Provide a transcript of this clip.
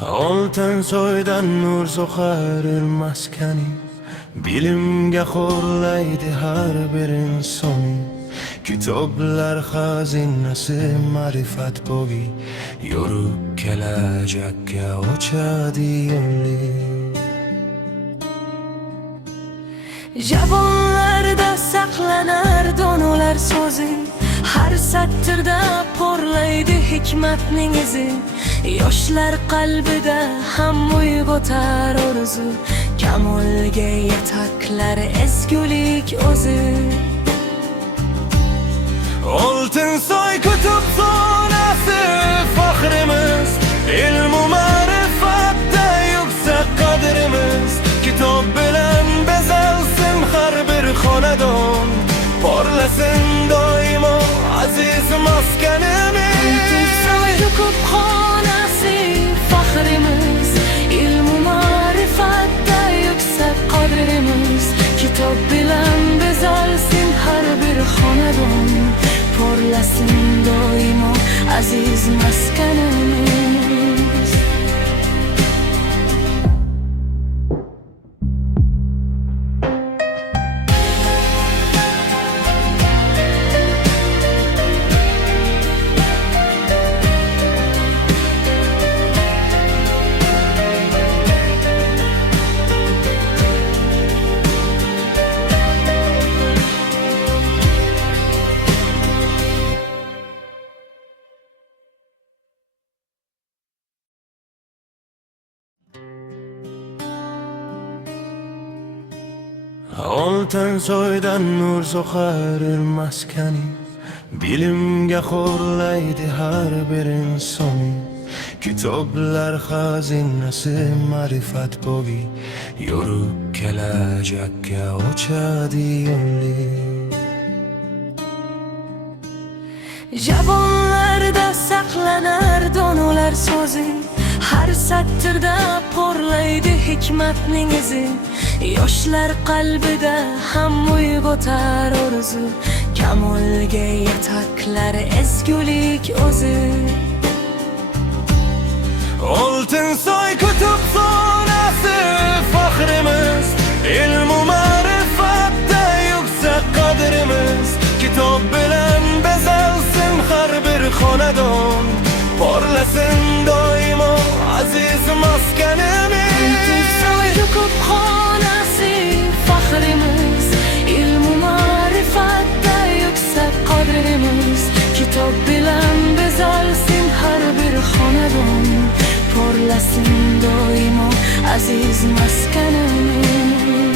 Oltin soydan nur so'qar maskani, bilimga xo'rlaydi har bir insonni. Kitoblar xazinasi ma'rifat bogi, yurib kelajakka ochadi yo'lni. Javonlarda saqlanar donolar so'zi, har satrda porlaydi hikmatning izi. Yoshlar qalbida ham uyg'otar orzu, kamolga yetaklar ezgulik o'zi. Oltin soy kutubxonasi faxrimiz, ilmu ma'rifatda yuksak qadrimiz. Kitob bilan bezalsin har bir xonadon, porlasin doimo aziz maskanimiz. Oltin soy kutubxonasi faxrimiz, ilmu ma'rifatda yuksak qadrimiz. Kitob bilan bezalsin har bir xonadon, porlasin doimo aziz maskanimiz. Oltin soydan nur so'qar maskani, bilimga xo'rlaydi har bir insonni. Kitoblar xazinasi ma'rifat bogi, yurib kelajakka ochadi yo'lni. Javonlarda saqlanar donolar so'zi, har satrda porlaydi hikmatning izi. Yoshlar qalbida ham uyg'otar orzu, kamolga yetaklar ezgulik o'zi. Oltin soy kutubxonasi faxrimiz, ilmu ma'rifatda yuksak qadrimiz. Kitob bilan bezalsin har bir xonadon, porlasin doimo aziz maskanimiz. Oltin soy kutubxonasi faxrimiz, ilmu ma'rifatda yuksak qadrimiz. Kitob bilan bezalsin har bir xonadon, porlasin doimo aziz maskanimiz.